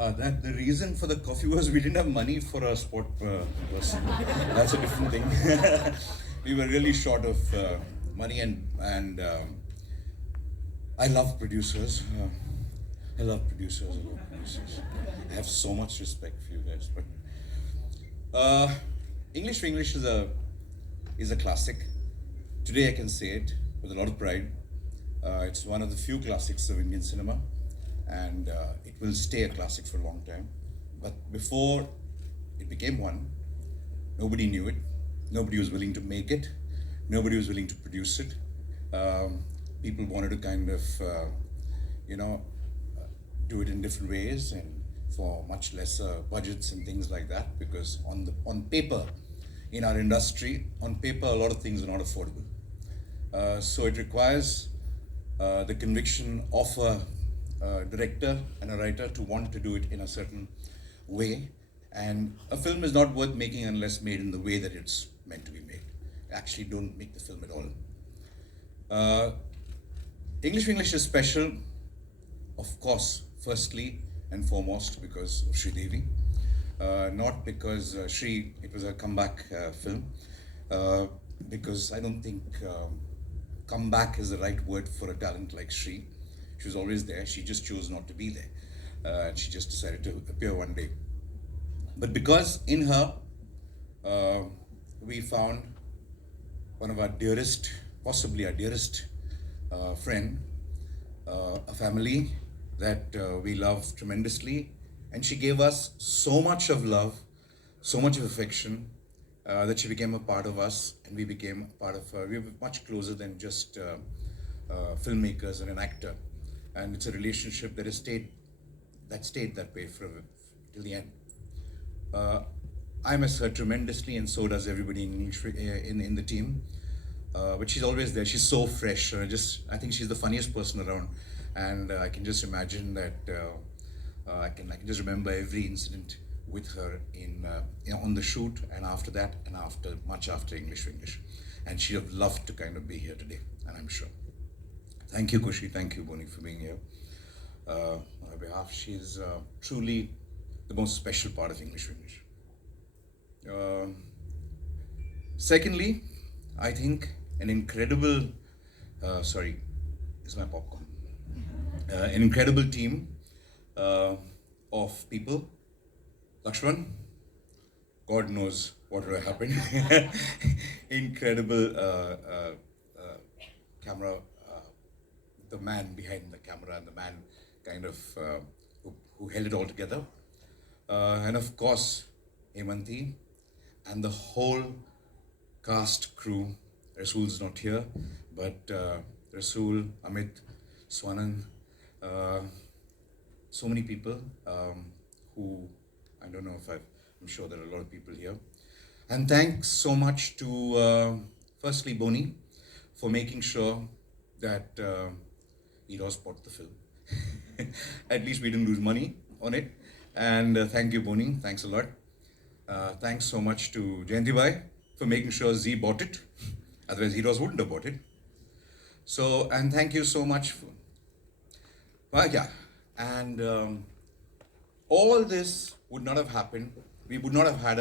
That the reason for the coffee was we didn't have money for a sport person. That's a different thing. We were really short of money, and I love producers. I love producers. I love producers. I have so much respect for you guys. But English for English is a classic. Today I can say it with a lot of pride. It's one of the few classics of Indian cinema, and it will stay a classic for a long time. But before it became one, nobody knew it. Nobody was willing to make it. Nobody was willing to produce it. People wanted to kind of, you know, do it in different ways and for much lesser budgets and things like that. Because on paper, in our industry, on paper, a lot of things are not affordable. So it requires the conviction of a director and a writer to want to do it in a certain way. And a film is not worth making unless made in the way that it's meant to be made. Actually, don't make the film at all. English for English is special, of course, firstly and foremost because of Sridevi. Not because it was a comeback film, because I don't think comeback is the right word for a talent like Sri. She was always there, she just chose not to be there. And she just decided to appear one day. But because in her, we found one of our dearest, possibly our dearest friend, a family that we love tremendously. And she gave us so much of love, so much of affection, that she became a part of us, and we became a part of her. We were much closer than just filmmakers and an actor. And it's a relationship that stayed that way till the end. I miss her tremendously, and so does everybody in the team. But she's always there. She's so fresh. I think she's the funniest person around, and I can just imagine that. I can just remember every incident with her on the shoot, and after that, and much after English for English, and she'd have loved to kind of be here today, and I'm sure. Thank you, Kushi. Thank you, Boni, for being here. On her behalf, she's truly the most special part of English for English. Secondly, I think an incredible, sorry, this is my popcorn. An incredible team of people. Lakshman, God knows what would have happened. Incredible camera, the man behind the camera, and the man kind of who held it all together. And of course, Hemanti and the whole cast crew. Rasool's not here, but Rasool, Amit, Swanand, so many people who, I don't know if I'm sure there are a lot of people here. And thanks so much to, firstly, Boni, for making sure that Eros bought the film. At least we didn't lose money on it. And thank you, Boni. Thanks a lot. Thanks so much to Jayanti Bhai for making sure Z bought it. Otherwise, Eros wouldn't have bought it. So, and thank you so much for, yeah. And all this would not have happened. We would not have had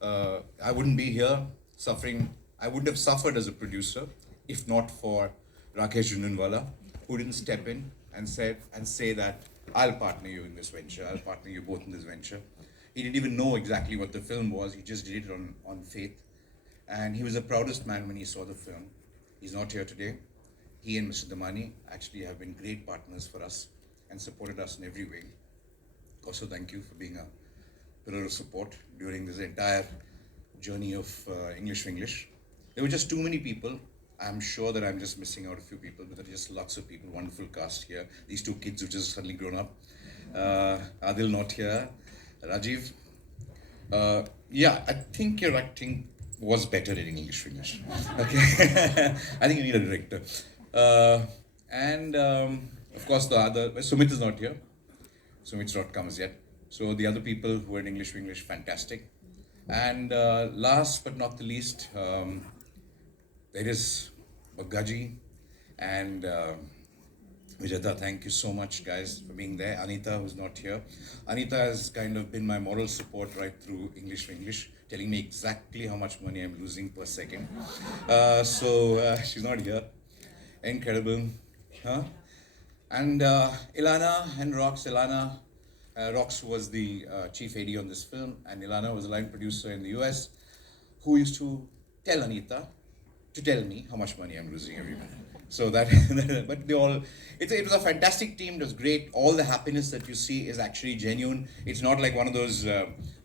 I wouldn't be here suffering. I wouldn't have suffered as a producer if not for Rakesh Jhunjhunwala, who didn't step in and say that I'll partner you in this venture. I'll partner you both in this venture. He didn't even know exactly what the film was. He just did it on faith. And he was the proudest man when he saw the film. He's not here today. He and Mr. Damani actually have been great partners for us and supported us in every way. Also, thank you for being a pillar of support during this entire journey of English for English. There were just too many people. I'm sure that I'm just missing out a few people, but there are just lots of people, wonderful cast here. These two kids who just suddenly grown up. Adil not here. Rajiv. Yeah, I think your acting was better in English for English. Okay. I think you need a director. And of course the other, Sumit is not here. Sumit's not comes yet. So the other people who are in English for English, fantastic. And last but not the least, there is Bagaji and Vijata, thank you so much, guys, for being there. Anita, who's not here. Anita has kind of been my moral support right through English for English, telling me exactly how much money I'm losing per second. She's not here. Incredible. Huh? And Ilana and Rox. Rox was the chief AD on this film, and Ilana was a line producer in the US who used to tell Anita to tell me how much money I'm losing every minute. So that, but they all, it was a fantastic team. It was great. All the happiness that you see is actually genuine. It's not like one of those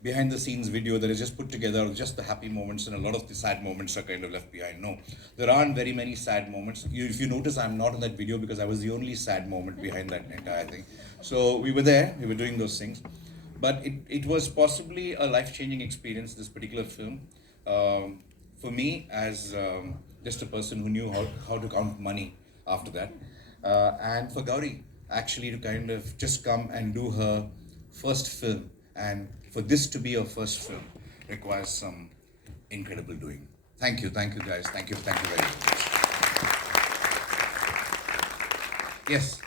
behind the scenes video that is just put together of just the happy moments and a lot of the sad moments are kind of left behind. No, there aren't very many sad moments. If you notice, I'm not in that video because I was the only sad moment behind that entire thing. So we were there, we were doing those things. But it was possibly a life-changing experience, this particular film. For me, as just a person who knew how to count money after that. And for Gauri, actually to kind of just come and do her first film. And for this to be her first film requires some incredible doing. Thank you guys. Thank you very much. Yes,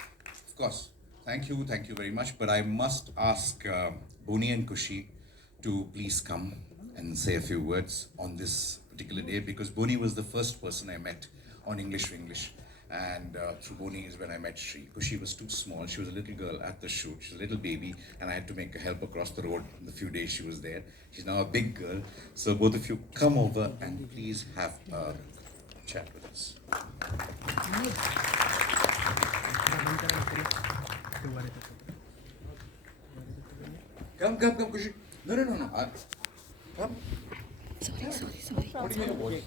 of course. Thank you very much. But I must ask Boni and Kushi to please come and say a few words on this particular day, because Boni was the first person I met on English for English. And through Boni is when I met Shri. Kushi was too small. She was a little girl at the shoot. She was a little baby, and I had to make her help across the road in the few days she was there. She's now a big girl. So both of you come over and please have a chat with us. Come, Kushi. No. Come. Sorry. What do you mean?